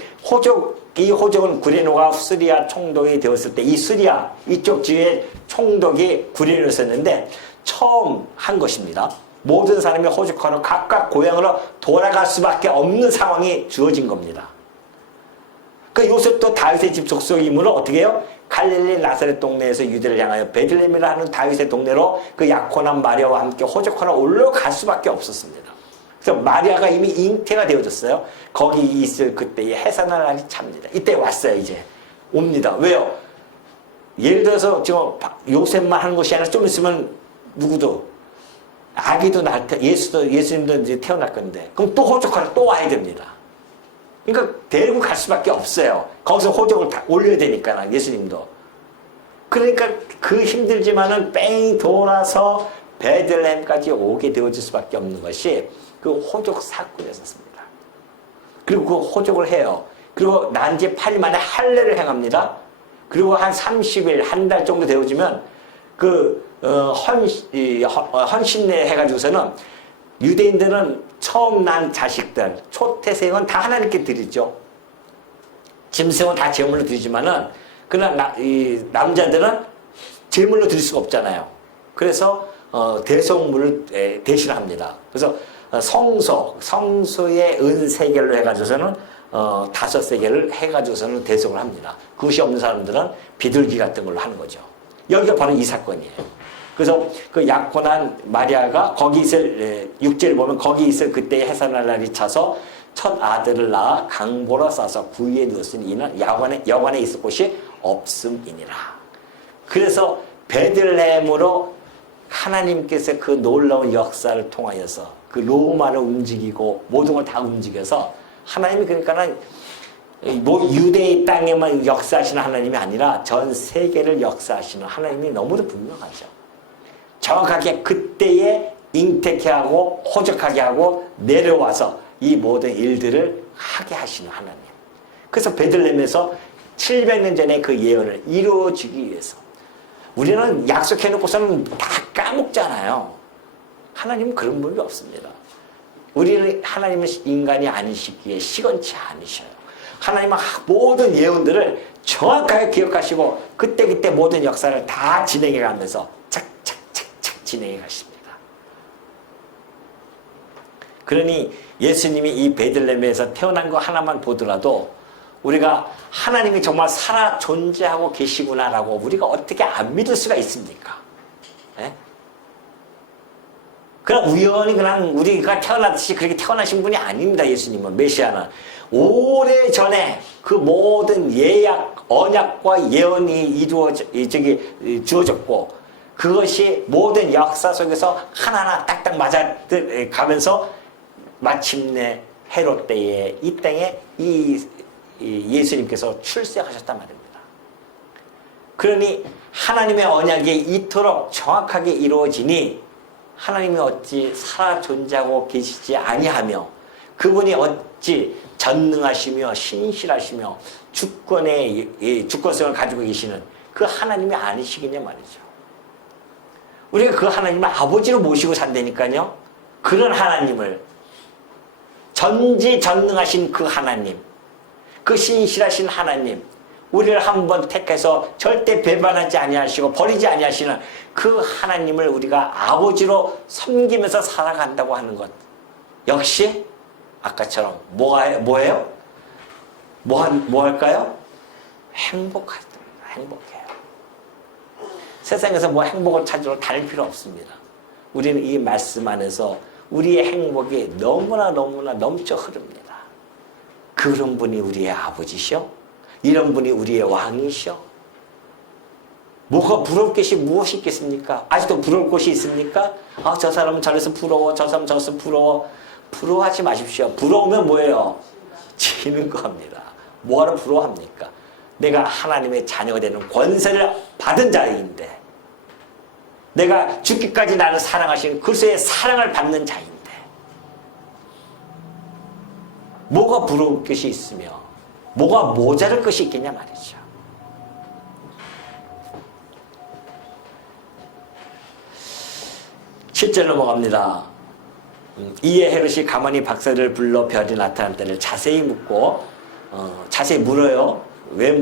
이 호족은 구레노가 수리아 총독이 되었을 때 이 수리아 이쪽 지역에 총독이 구레노였었는데 처음 한 것입니다. 모든 사람이 호족하러 각각 고향으로 돌아갈 수밖에 없는 상황이 주어진 겁니다. 그 요셉도 다윗의 집 족속이므로 어떻게 해요? 갈릴리 나사렛 동네에서 유대를 향하여 베들레헴이라 하는 다윗의 동네로 그 약혼한 마리아와 함께 호족하러 올라갈 수밖에 없었습니다. 그래서 마리아가 이미 잉태가 되어졌어요. 거기 있을 그때의 해산할 날이 찹니다. 이때 왔어요. 이제 옵니다. 왜요? 예를 들어서 지금 요셉만 하는 것이 아니라 좀 있으면 누구도 아기도 예수님도 이제 태어날 건데 그럼 또 호족하러 또 와야 됩니다. 그러니까 데리고 갈 수밖에 없어요. 거기서 호적을 다 올려야 되니까 예수님도. 그러니까 그 힘들지만은 뺑 돌아서 베들레헴까지 오게 되어질 수밖에 없는 것이 그 호적 사건이었습니다. 그리고 그 호적을 해요. 그리고 난 지 8일 만에 할례를 행합니다. 그리고 한 30일, 한 달 정도 되어지면 헌신례 해가지고서는 유대인들은 처음 난 자식들, 초태생은 다 하나님께 드리죠. 짐승은 다 제물로 드리지만은, 그러나 남자들은 제물로 드릴 수가 없잖아요. 그래서, 대속물을 대신합니다. 그래서, 성소의 은세겔로 해가지고서는, 5세겔을 해가지고서는 대속을 합니다. 그것이 없는 사람들은 비둘기 같은 걸로 하는 거죠. 여기가 바로 이 사건이에요. 그래서 그 약혼한 마리아가 거기 있을 6절을 보면 거기 있을 그때의 해산할 날이 차서 첫 아들을 낳아 강보로 싸서 구유에 누웠으니 이는 여관에 있을 곳이 없음이니라. 그래서 베들레헴으로 하나님께서 그 놀라운 역사를 통하여서 그 로마를 움직이고 모든 걸 다 움직여서 하나님이 그러니까는 뭐 유대의 땅에만 역사하시는 하나님이 아니라 전 세계를 역사하시는 하나님이 너무도 분명하죠. 정확하게 그때에 잉태케 하고 호적하게 하고 내려와서 이 모든 일들을 하게 하시는 하나님. 그래서 베들레헴에서 700년 전에 그 예언을 이루어지기 위해서 우리는 약속해놓고서는 다 까먹잖아요. 하나님은 그런 분이 없습니다. 우리는 하나님은 인간이 아니시기에 시건치 않으셔요. 하나님은 모든 예언들을 정확하게 기억하시고 그때그때 모든 역사를 다 진행해가면서 착착착착 진행해 가십니다. 그러니 예수님이 이 베들레헴에서 태어난 거 하나만 보더라도 우리가 하나님이 정말 살아 존재하고 계시구나라고 우리가 어떻게 안 믿을 수가 있습니까? 예? 그냥 우연히 그냥 우리가 태어났듯이 그렇게 태어나신 분이 아닙니다. 예수님은 메시아는 오래전에 그 모든 예약, 언약과 예언이 주어졌고 그것이 모든 역사 속에서 하나하나 딱딱 맞아 가면서 마침내 헤롯 때에 이 땅에 이 예수님께서 출생하셨단 말입니다. 그러니 하나님의 언약이 이토록 정확하게 이루어지니 하나님이 어찌 살아 존재하고 계시지 아니하며 그분이 어찌 전능하시며 신실하시며 주권성을 가지고 계시는 그 하나님이 아니시겠냐 말이죠. 우리가 그 하나님을 아버지로 모시고 산다니까요. 그런 하나님을 전지전능하신 그 하나님, 그 신실하신 하나님, 우리를 한번 택해서 절대 배반하지 아니하시고 버리지 아니하시는 그 하나님을 우리가 아버지로 섬기면서 살아간다고 하는 것, 역시 아까처럼 뭐예요? 뭐 할까요? 행복해요. 세상에서 뭐 행복을 찾으러 다닐 필요 없습니다. 우리는 이 말씀 안에서 우리의 행복이 너무나 넘쳐 흐릅니다. 그런 분이 우리의 아버지시오? 이런 분이 우리의 왕이시오? 뭐가 부러울 것이 무엇이 있겠습니까? 아직도 부러울 것이 있습니까? 저 사람은 저래서 부러워, 저 사람은 저래서 부러워. 부러워하지 마십시오. 부러우면 뭐예요? 지는 겁니다. 뭐하러 부러워합니까? 내가 하나님의 자녀가 되는 권세를 받은 자인데, 내가 죽기까지 나를 사랑하시는 그리스도의 사랑을 받는 자인데, 뭐가 부러울 것이 있으며 뭐가 모자랄 것이 있겠냐 말이죠. 실제 넘어갑니다. 이에 헤롯이 가만히 박사를 불러 별이 나타난 때를 자세히 묻고, 자세히 물어요. 왜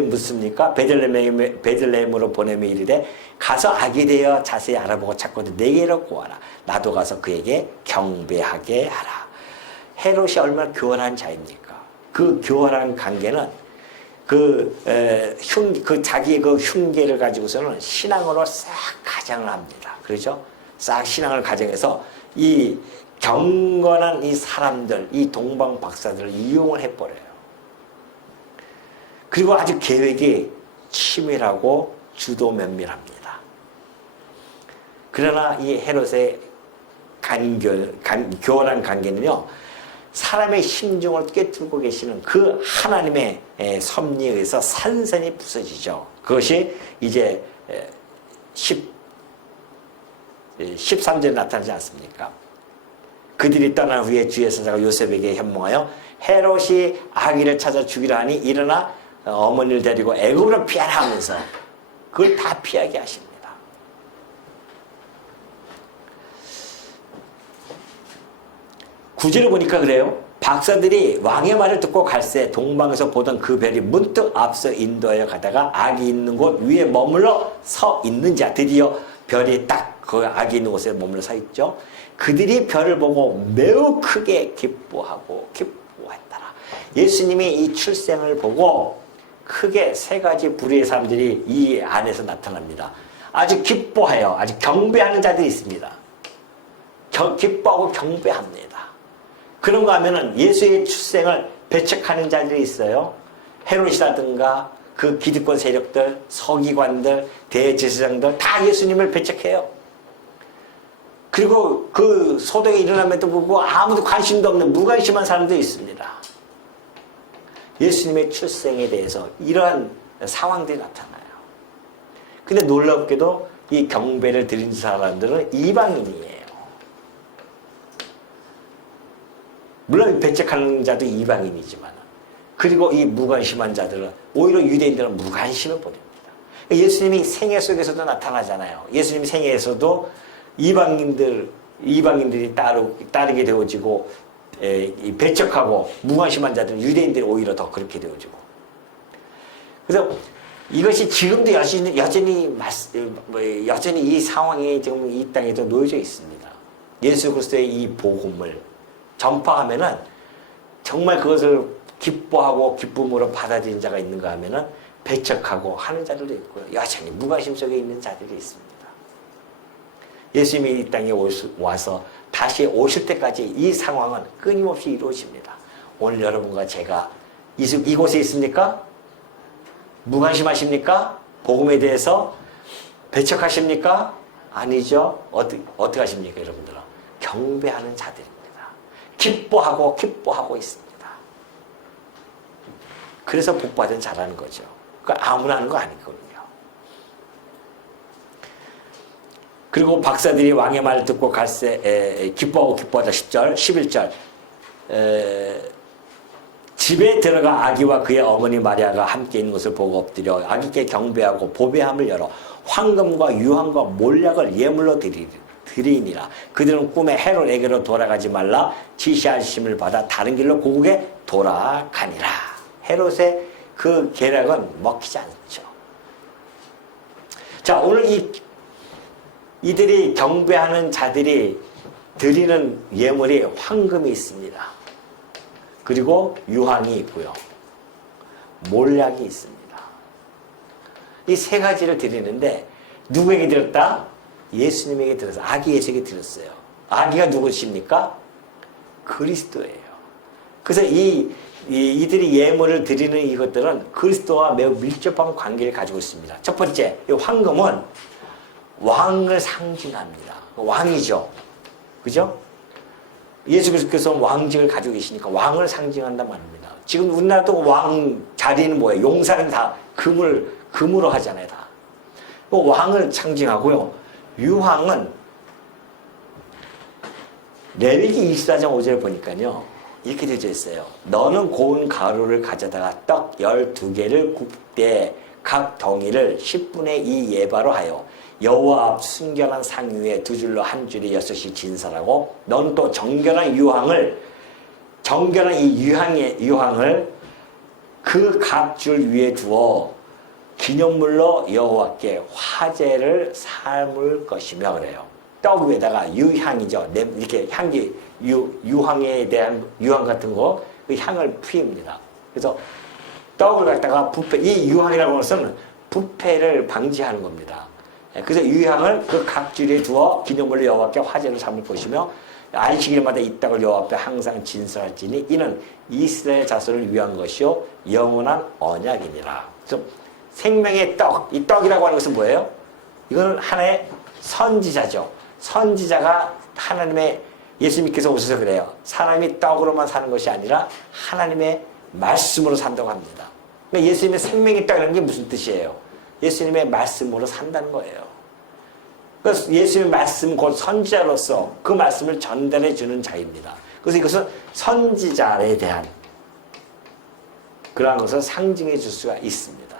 묻습니까? 베들레헴으로 보내며 이르되 가서 아기 되어 자세히 알아보고 찾거든 내게로 구하라. 나도 가서 그에게 경배하게 하라. 헤롯이 얼마나 교활한 자입니까? 그 교활한 관계는 자기의 그 흉계를 가지고서는 신앙으로 싹 가장을 합니다. 그렇죠? 싹 신앙을 가정해서 이 경건한 이 사람들, 이 동방 박사들을 이용을 해버려요. 그리고 아주 계획이 치밀하고 주도 면밀합니다. 그러나 이 헤롯의 교활한 관계는요, 사람의 심중을 꿰뚫고 계시는 그 하나님의 섭리에 의해서 산산이 부서지죠. 그것이 이제 13절에 나타나지 않습니까? 그들이 떠난 후에 주의 사자가 요셉에게 현몽하여 헤롯이 아기를 찾아 죽이려 하니 일어나 어머니를 데리고 애굽으로 피하라 하면서 그걸 다 피하게 하십니다. 구절을 보니까 그래요. 박사들이 왕의 말을 듣고 갈새 동방에서 보던 그 별이 문득 앞서 인도하여 가다가 악이 있는 곳 위에 머물러 서 있는 자, 드디어 별이 딱 그 악이 있는 곳에 머물러 서 있죠. 그들이 별을 보고 매우 크게 기뻐했더라. 예수님이 이 출생을 보고 크게 세 가지 부류의 사람들이 이 안에서 나타납니다. 아주 기뻐해요. 아주 경배하는 자들이 있습니다. 기뻐하고 경배합니다. 그런가 하면은 예수의 출생을 배척하는 자들이 있어요. 헤롯이라든가 그 기득권 세력들, 서기관들, 대제사장들 다 예수님을 배척해요. 그리고 그 소동이 일어남에도 불구하고 아무도 관심도 없는 무관심한 사람도 있습니다. 예수님의 출생에 대해서 이러한 상황들이 나타나요. 근데 놀랍게도 이 경배를 드린 사람들은 이방인이에요. 물론 배척하는 자도 이방인이지만, 그리고 이 무관심한 자들은 오히려 유대인들은 무관심을 보냅니다. 예수님이 생애 속에서도 나타나잖아요. 예수님 생애에서도 이방인들이 따르게 되어지고, 배척하고 무관심한 자들은 유대인들이 오히려 더 그렇게 되어지고. 그래서 이것이 지금도 여전히 이 상황이 지금 이 땅에도 놓여져 있습니다. 예수 그리스도의 이 복음을 전파하면은 정말 그것을 기뻐하고 기쁨으로 받아들인 자가 있는가 하면은 배척하고 하는 자들도 있고요. 여전히 무관심 속에 있는 자들이 있습니다. 예수님이 이 땅에 와서 다시 오실 때까지 이 상황은 끊임없이 이루어집니다. 오늘 여러분과 제가 이곳에 있습니까? 무관심하십니까? 복음에 대해서 배척하십니까? 아니죠. 어떻게 하십니까, 여러분들은? 경배하는 자들입니다. 기뻐하고 있습니다. 그래서 복받은 자라는 거죠. 그 아무나 하는 거 아니거든요. 그리고 박사들이 왕의 말을 듣고 기뻐하고 기뻐하다 10절, 11절. 집에 들어가 아기와 그의 어머니 마리아가 함께 있는 것을 보고 엎드려 아기께 경배하고 보배함을 열어 황금과 유황과 몰약을 예물로 드리니라. 그들은 꿈에 헤롯에게로 돌아가지 말라 지시하심을 받아 다른 길로 고국에 돌아가니라. 헤롯의 그 계략은 먹히지 않죠. 자, 오늘 이들이 경배하는 자들이 드리는 예물이 황금이 있습니다. 그리고 유황이 있고요. 몰약이 있습니다. 이 세 가지를 드리는데 누구에게 드렸다? 예수님에게 드렸어요. 아기 예수에게 드렸어요. 아기가 누구십니까? 그리스도예요. 그래서 이들이 예물을 드리는 이것들은 그리스도와 매우 밀접한 관계를 가지고 있습니다. 첫 번째, 이 황금은 왕을 상징합니다. 왕이죠. 그죠? 예수 그리스도께서 왕직을 가지고 계시니까 왕을 상징한단 말입니다. 지금 우리나라도 왕 자리는 뭐예요? 용사는 다 금으로 하잖아요. 다. 왕을 상징하고요. 유황은 레위기 24장 5절 보니까요. 이렇게 되어 있어요. 너는 고운 가루를 가져다가 떡 12개를 굽되 각 덩이를 10분의 2 예바로 하여 여호와 앞 순결한 상 위에 두 줄로 한 줄이 6이 진설하고 너는 또 정결한 이 유황을 그 각 줄 위에 두어 기념물로 여호와께 화제를 삶을 것이며 그래요. 떡 위에다가 유향이죠. 이렇게 향기 유황에 대한 유황 같은 거 그 향을 피웁니다. 그래서 떡을 갖다가 이 유황이라고 하는 것은 부패를 방지하는 겁니다. 그래서 유향을 그 각 줄에 두어 기념물로 여호와께 화제를 삼을 것이며 안식일마다 이 떡을 여호와 앞에 항상 진설할지니 이는 이스라엘 자손을 위한 것이요 영원한 언약이니라. 그래서 생명의 떡, 이 떡이라고 하는 것은 뭐예요? 이거는 하나의 선지자죠. 선지자가 하나님의 예수님께서 오셔서 그래요. 사람이 떡으로만 사는 것이 아니라 하나님의 말씀으로 산다고 합니다. 그러니까 예수님의 생명의 떡이라는 게 무슨 뜻이에요? 예수님의 말씀으로 산다는 거예요. 그래서 예수님의 말씀 곧 선지자로서 그 말씀을 전달해 주는 자입니다. 그래서 이것은 선지자에 대한 그러한 것을 상징해 줄 수가 있습니다.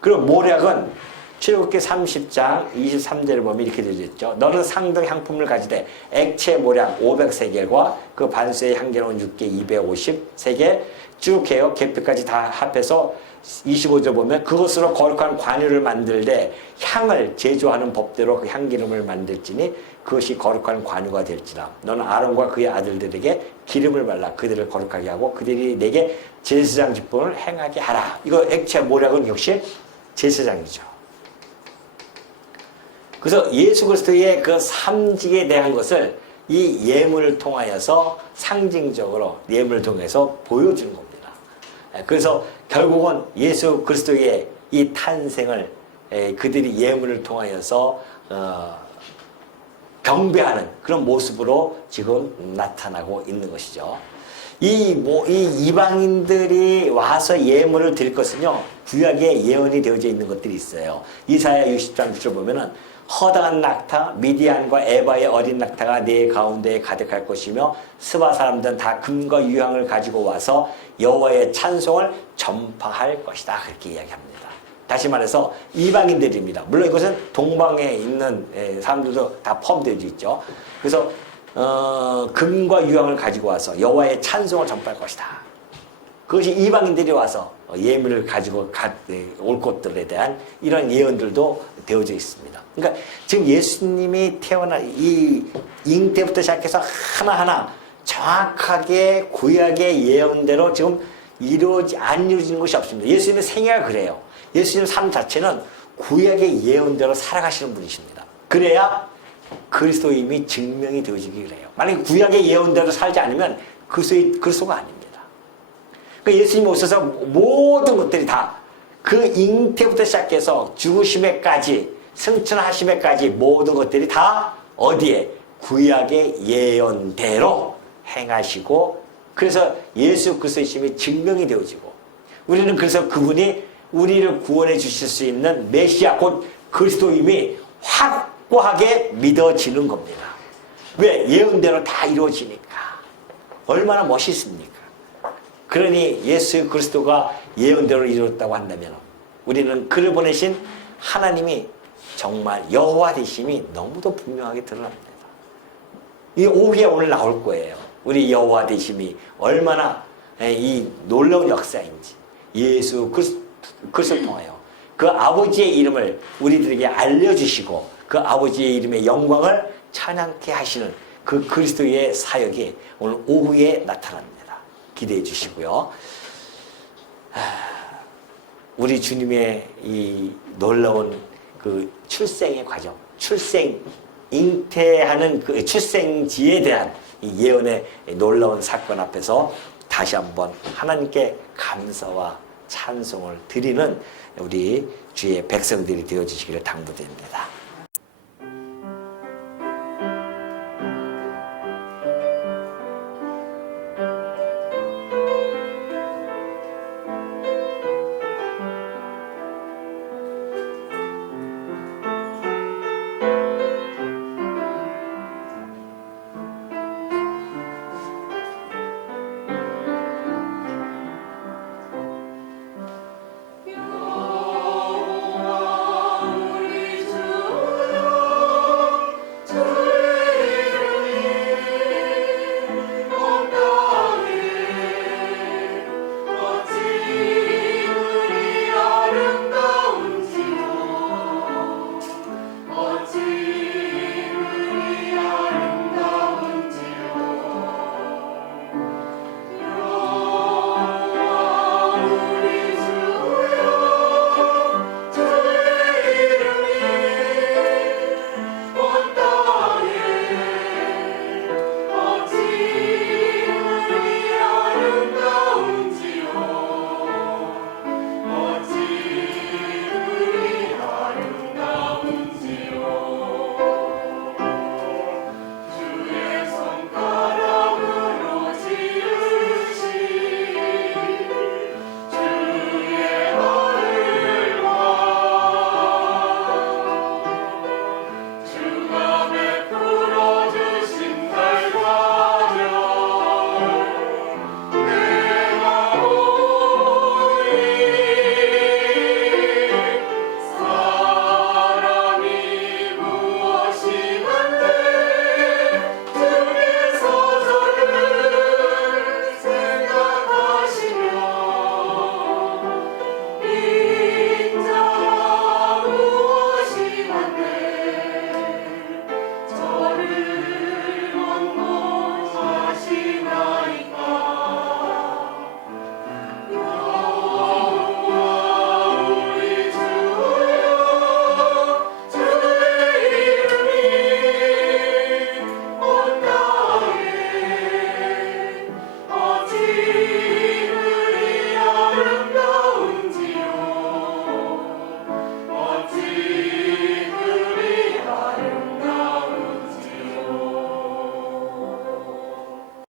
그리고 몰약은 출애굽기 30장 23절을 보면 이렇게 되어 있죠. 너는 상등 향품을 가지되 액체 몰약 500세겔과 그 반수의 향기로운 육개 253개 쭉 해요. 계피까지 다 합해서 25절 보면 그것으로 거룩한 관유를 만들되 향을 제조하는 법대로 그 향기름을 만들지니 그것이 거룩한 관유가 될지라. 너는 아론과 그의 아들들에게 기름을 발라 그들을 거룩하게 하고 그들이 내게 제사장 직분을 행하게 하라. 이거 액체 몰약은 역시 제사장이죠. 그래서 예수 그리스도의 그 삼직에 대한 것을 이 예물을 통하여서 상징적으로 예물을 통해서 보여주는 겁니다. 그래서 결국은 예수 그리스도의 이 탄생을 그들이 예물을 통하여서 경배하는 그런 모습으로 지금 나타나고 있는 것이죠. 이 이방인들이 와서 예물을 드릴 것은요, 구약에 예언이 되어져 있는 것들이 있어요. 이사야 60장 6절 보면은 허다한 낙타, 미디안과 에바의 어린 낙타가 네 가운데에 가득할 것이며 스바 사람들은 다 금과 유향을 가지고 와서 여호와의 찬송을 전파할 것이다. 그렇게 이야기합니다. 다시 말해서 이방인들입니다. 물론 이것은 동방에 있는 사람들도 다 포함되어 있죠. 그래서 금과 유향을 가지고 와서 여호와의 찬송을 전파할 것이다. 그것이 이방인들이 와서 예물을 가지고 올 것들에 대한 이런 예언들도 되어져 있습니다. 그러니까 지금 예수님이 태어난 이 잉태부터 시작해서 하나하나 정확하게 구약의 예언대로 지금 안 이루어진 것이 없습니다. 예수님의 생애가 그래요. 예수님의 삶 자체는 구약의 예언대로 살아가시는 분이십니다. 그래야 그리스도임이 증명이 되어지기 그래요. 만약에 구약의 예언대로 살지 않으면 그리스도가 아닙니다. 그러니까 예수님이 오셔서 모든 것들이 다 그 잉태부터 시작해서 죽으심에까지 승천하심에까지 모든 것들이 다 어디에? 구약의 예언대로 행하시고 그래서 예수 그리스도이심이 증명이 되어지고 우리는 그래서 그분이 우리를 구원해 주실 수 있는 메시아 곧 그리스도임이 확 확고하게 믿어지는 겁니다. 왜? 예언대로 다 이루어지니까. 얼마나 멋있습니까? 그러니 예수 그리스도가 예언대로 이루었다고 한다면 우리는 그를 보내신 하나님이 정말 여호와 되심이 너무도 분명하게 드러납니다. 이 오후에 오늘 나올 거예요. 우리 여호와 되심이 얼마나 이 놀라운 역사인지 예수 그리스도를 통하여 그 아버지의 이름을 우리들에게 알려주시고 그 아버지의 이름의 영광을 찬양케 하시는 그 그리스도의 사역이 오늘 오후에 나타납니다. 기대해 주시고요. 우리 주님의 이 놀라운 그 출생의 과정, 잉태하는 그 출생지에 대한 이 예언의 놀라운 사건 앞에서 다시 한번 하나님께 감사와 찬송을 드리는 우리 주의 백성들이 되어주시기를 당부드립니다.